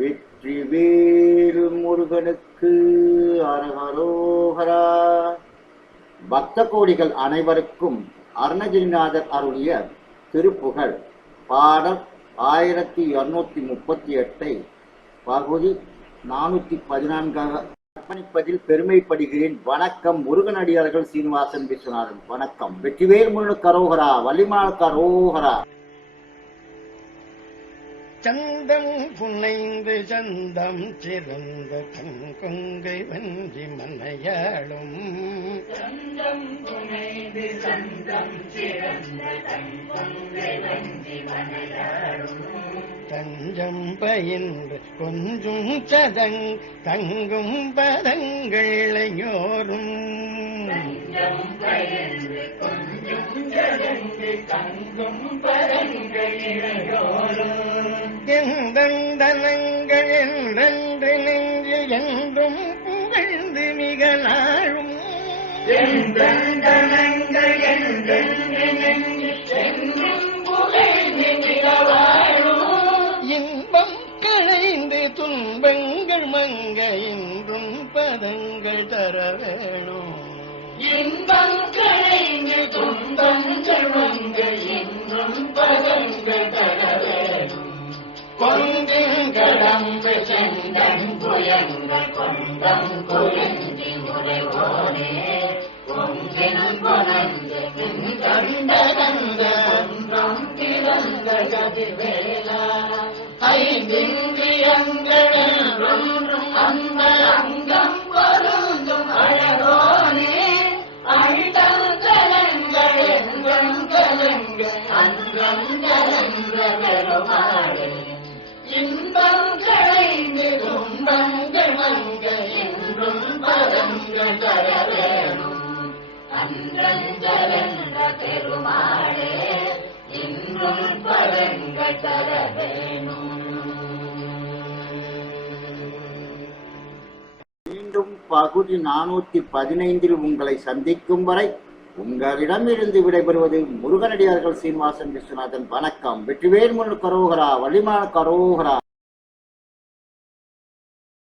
வெற்றிவேல் முருகனுக்கு அரகரோகரா பக்த கோடிகள் அனைவருக்கும் அருணகிரிநாதர் அருளிய திருப்புகழ். பாடல் ஆயிரத்தி இருநூத்தி முப்பத்தி எட்டை பகுதி நானூத்தி பதினான்காக அர்ப்பணிப்பதில் பெருமைப்படுகிறேன். வணக்கம் முருகனடியார்கள் சீனிவாசன் விஸ்வநாதன். வணக்கம். வெற்றிவேல் முருகனுக்கு அரோகரா வள்ளிமலாளுக்கு அரோகரா. சந்தம் புனைந்து சந்தம் சிறந்த தங்கொங்கை வஞ்சி மன்னையாளும் சந்தம் புனைந்து சந்தம் சிறந்த தங்கொங்கை வஞ்சி மனையாடும் தஞ்சம் பயின்று கொஞ்சும் சதங் தங்கும் பதங்கள் தஞ்சம் கொஞ்சம் தங்கும் இளையோரும். எந்தந்தனங்கள் என்றென்று நெஞ்சு என்றும் புகழ்ந்து மிக நாளும் எந்தந்தனங்கள் என்றென்று நெஞ்சில் என்றும் புகழ்ந்து நிலவாழும் இன்பம் களைந்து துன்பங்கள் மங்க என்றும் பதங்கள் தர வேணும். இன்பம் களைந்து துன்பங்கள் வங்க என்றும் பதங்கள் புயங்க கொண்டம் குயந்தி முறைவோனே கொங்கினம் கொணந்து கண்டகந்த ஒன்றம் திறந்த கதிர்வேலா ஐந்திந்தியங்கள் ஒன்றும் அந்த அங்கம் பொருந்தும் அழகோனே அண்டம் கலங்கள் எங்கம் கலங்க அங்கம் கலங்க பெருமா பதங்கள் அன்றஞ்சலென்ற பெருமாளே இன்றும் பதங்கள் மீண்டும் பகுதி நானூத்தி பதினைந்தில் உங்களை சந்திக்கும் வரை உங்களிடமிருந்து விடைபெறுவது முருகனடியார்கள் சீனிவாசன் விஸ்வநாதன். வணக்கம். வெற்றிவேல் முன் கரோகரா வலிமான கரோகரா.